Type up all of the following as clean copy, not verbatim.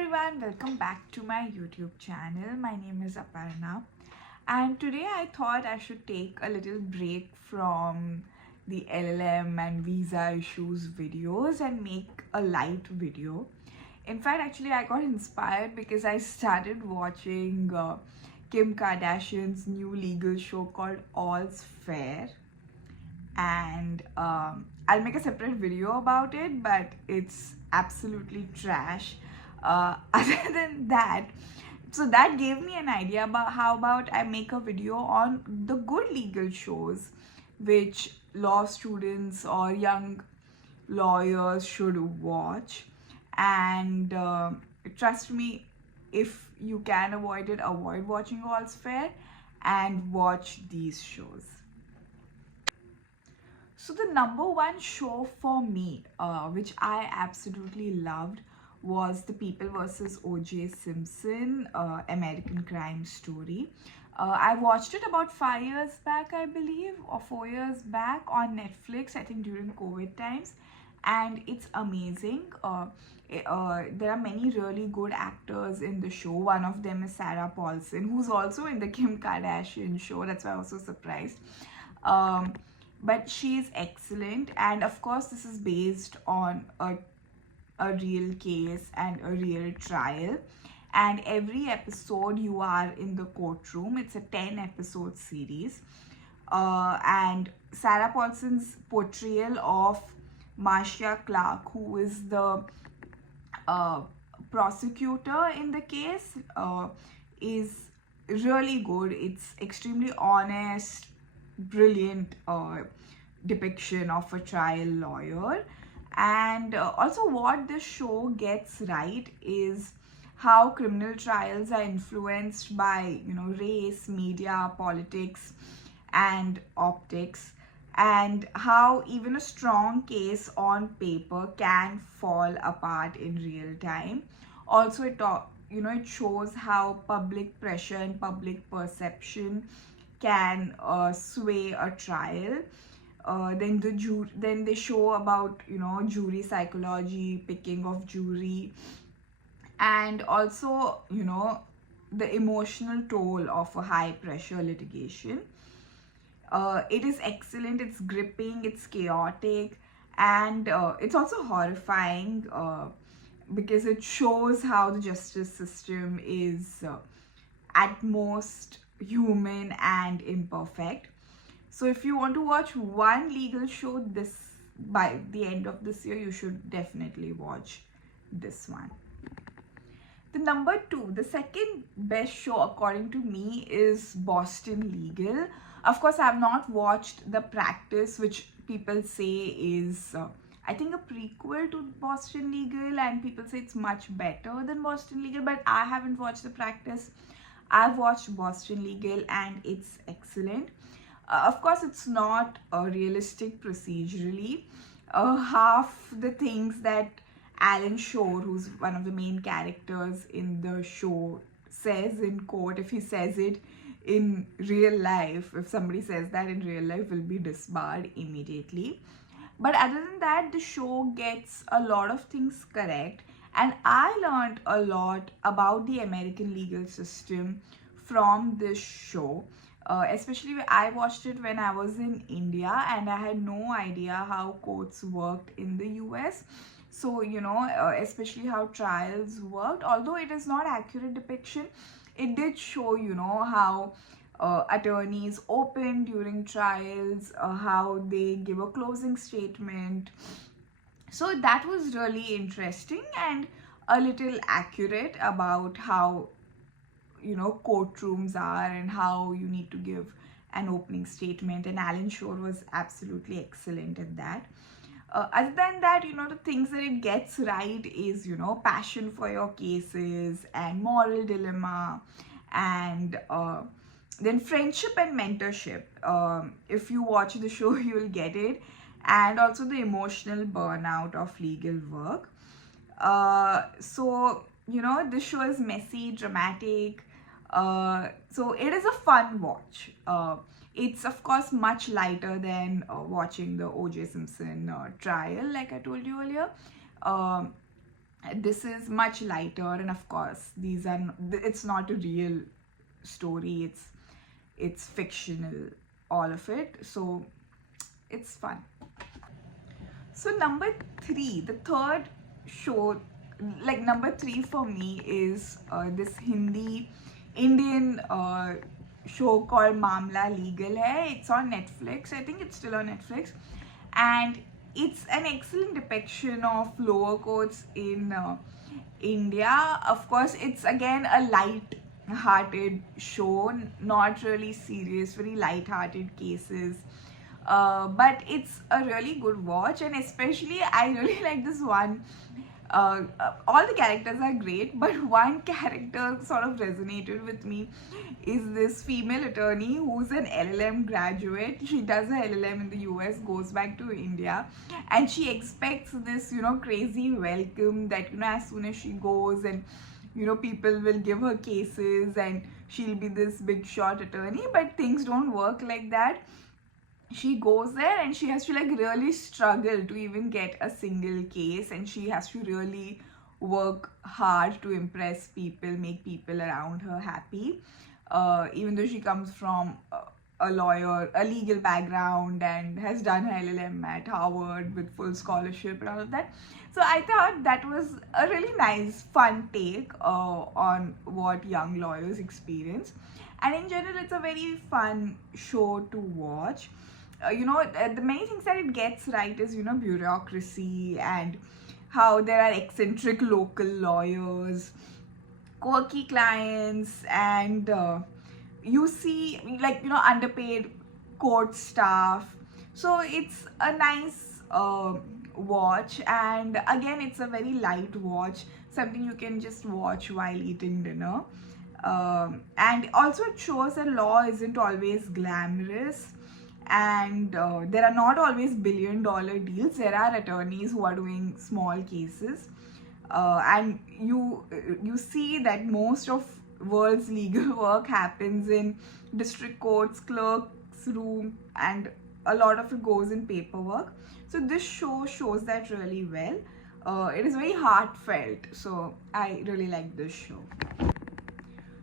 everyone, welcome back to my YouTube channel. My name is Aparna, and today I thought I should take a little break from the LLM and visa issues videos and make a light video. In fact, actually, I got inspired because I started watching Kim Kardashian's new legal show called All's Fair, and I'll make a separate video about it, but it's absolutely trash. Other than that, so that gave me an idea about how about I make a video on the good legal shows which law students or young lawyers should watch. And trust me, if you can avoid it, avoid watching All's Fair and watch these shows. So the number one show for me, which I absolutely loved, was The People vs. O.J. Simpson, American Crime Story. I watched it about 5 years back, I believe, or 4 years back on Netflix, I think during COVID times. And it's amazing. There are many really good actors in the show. One of them is Sarah Paulson, who's also in the Kim Kardashian show. That's why I was so surprised. But she's excellent, and of course this is based on a real case and a real trial, and every episode you are in the courtroom. It's a 10-episode series, and Sarah Paulson's portrayal of Marcia Clark, who is the prosecutor in the case, is really good. It's extremely honest, brilliant depiction of a trial lawyer. And also what this show gets right is how criminal trials are influenced by race, media, politics and optics, and how even a strong case on paper can fall apart in real time. Also it shows how public pressure and public perception can sway a trial. Then they show about jury psychology, picking of jury, and also the emotional toll of a high pressure litigation. It is excellent. It's gripping, it's chaotic, and it's also horrifying because it shows how the justice system is at most human and imperfect. So if you want to watch one legal show by the end of this year, you should definitely watch this one. The number two, the second best show according to me, is Boston Legal. Of course, I have not watched The Practice, which people say is I think a prequel to Boston Legal, and people say it's much better than Boston Legal, but I haven't watched The Practice. I've watched Boston Legal and it's excellent. Of course, it's not realistic procedurally. Half the things that Alan Shore, who's one of the main characters in the show, says in court, if he says it in real life, if somebody says that in real life, will be disbarred immediately. But other than that, the show gets a lot of things correct. And I learned a lot about the American legal system from this show. Especially I watched it when I was in India and I had no idea how courts worked in the US. So, especially how trials worked. Although it is not accurate depiction, it did show, how attorneys open during trials, how they give a closing statement. So that was really interesting and a little accurate about how courtrooms are and how you need to give an opening statement, and Alan Shore was absolutely excellent at that. Other than that, the things that it gets right is passion for your cases and moral dilemma, and then friendship and mentorship. If you watch the show, you will get it. And also the emotional burnout of legal work. So this show is messy, dramatic. So it is a fun watch. It's of course much lighter than watching the O.J. Simpson trial, like I told you earlier. This is much lighter, and of course it's not a real story, it's fictional, all of it, so it's fun. So number 3, the third show, like number 3 for me is this Hindi Indian show called Maamla Legal Hai. It's on Netflix. I think it's still on Netflix, and it's an excellent depiction of lower courts in India. Of course, it's again a light-hearted show, not really serious, very light-hearted cases. But it's a really good watch, and especially I really like this one. All the characters are great, but one character sort of resonated with me is this female attorney who's an LLM graduate. She does her LLM in the US, goes back to India, and she expects this, crazy welcome that, as soon as she goes, and people will give her cases and she'll be this big shot attorney, but things don't work like that. She goes there and she has to like really struggle to even get a single case, and she has to really work hard to impress people, make people around her happy, even though she comes from a legal background and has done her LLM at Harvard with full scholarship and all of that. So I thought that was a really nice, fun take on what young lawyers experience. And in general, it's a very fun show to watch. The many things that it gets right is, bureaucracy, and how there are eccentric local lawyers, quirky clients, and you see, like, underpaid court staff. So it's a nice watch, and again, it's a very light watch, something you can just watch while eating dinner. And also it shows that law isn't always glamorous, and there are not always billion-dollar deals. There are attorneys who are doing small cases, and you see that most of world's legal work happens in district courts, clerks' room, and a lot of it goes in paperwork. So this show shows that really well. It is very heartfelt, so I really like this show.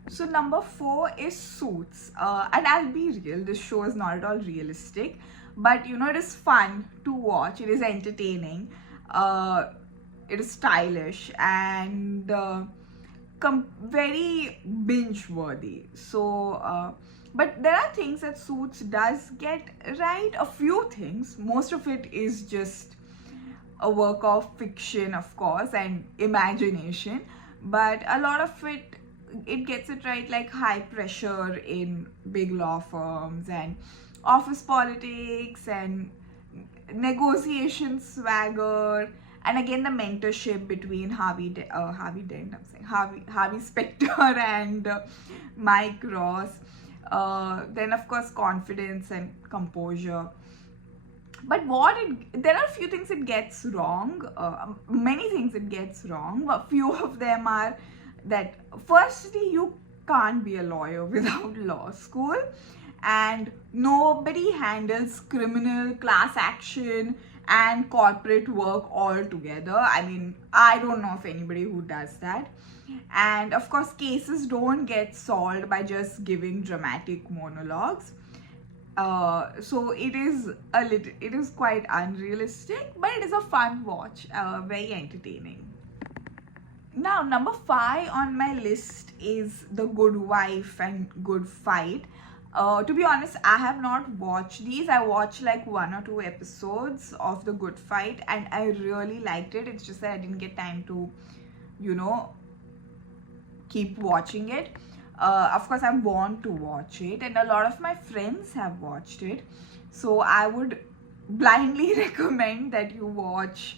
So number 4 is Suits, and I'll be real, this show is not at all realistic, but it is fun to watch, it is entertaining, it is stylish, and very binge worthy. So but there are things that Suits does get right, a few things. Most of it is just a work of fiction, of course, and imagination, but a lot of it gets it right, like high pressure in big law firms, and office politics, and negotiation swagger, and again the mentorship between Harvey Specter and Mike Ross. Then of course confidence and composure. But there are a few things it gets wrong, many things it gets wrong. A few of them are that, firstly, you can't be a lawyer without law school, and nobody handles criminal, class action, and corporate work all together. I mean, I don't know of anybody who does that. And of course, cases don't get solved by just giving dramatic monologues. So it is quite unrealistic, but it is a fun watch, very entertaining. Now, number 5 on my list is The Good Wife and Good Fight. To be honest, I have not watched these. I watched like 1 or 2 episodes of The Good Fight, and I really liked it. It's just that I didn't get time to, keep watching it. Of course, I want to watch it, and a lot of my friends have watched it. So I would blindly recommend that you watch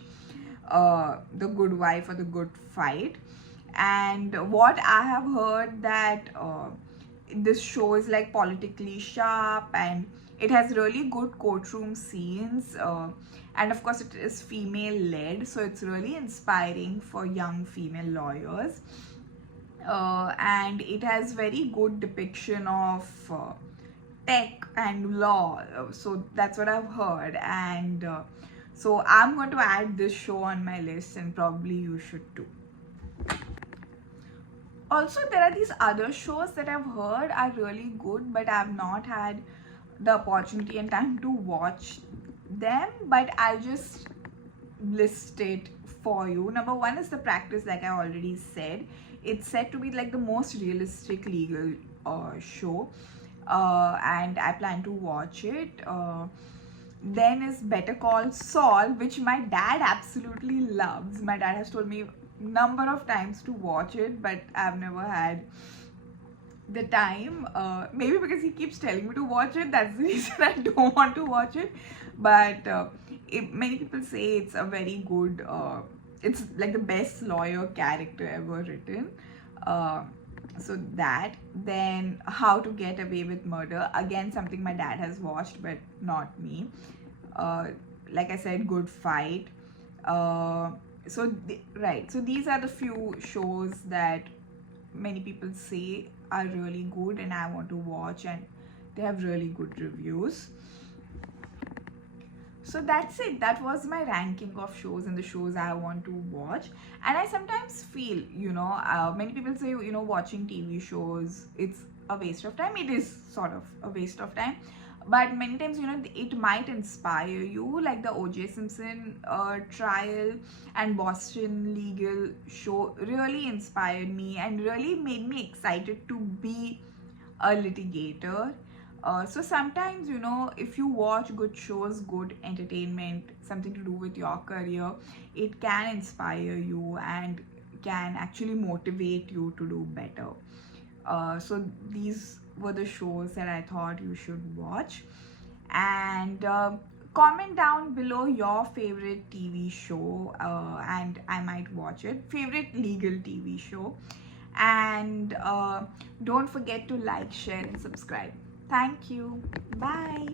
The Good Wife or The Good Fight. And what I have heard that this show is like politically sharp, and it has really good courtroom scenes, and of course it is female led, so it's really inspiring for young female lawyers, and it has very good depiction of tech and law, so that's what I've heard. And So I'm going to add this show on my list, and probably you should too. Also, there are these other shows that I've heard are really good, but I've not had the opportunity and time to watch them. But I'll just list it for you. Number one is The Practice, like I already said. It's said to be like the most realistic legal show, and I plan to watch it. Then is Better Call Saul, which my dad absolutely loves. My dad has told me number of times to watch it, but I've never had the time. Maybe because he keeps telling me to watch it, that's the reason I don't want to watch it. But many people say it's a very good, it's like the best lawyer character ever written. So that. Then How to Get Away with Murder, again something my dad has watched but not me. Like I said, Good Fight. So these are the few shows that many people say are really good and I want to watch, and they have really good reviews. So that's it. That was my ranking of shows and the shows I want to watch. And I sometimes feel, many people say, watching TV shows, it's a waste of time. It is sort of a waste of time. But many times, it might inspire you, like the O.J. Simpson trial and Boston Legal show really inspired me and really made me excited to be a litigator. So sometimes, if you watch good shows, good entertainment, something to do with your career, it can inspire you and can actually motivate you to do better. So these were the shows that I thought you should watch. And comment down below your favorite TV show, and I might watch it. Favorite legal TV show. And don't forget to like, share, and subscribe. Thank you. Bye.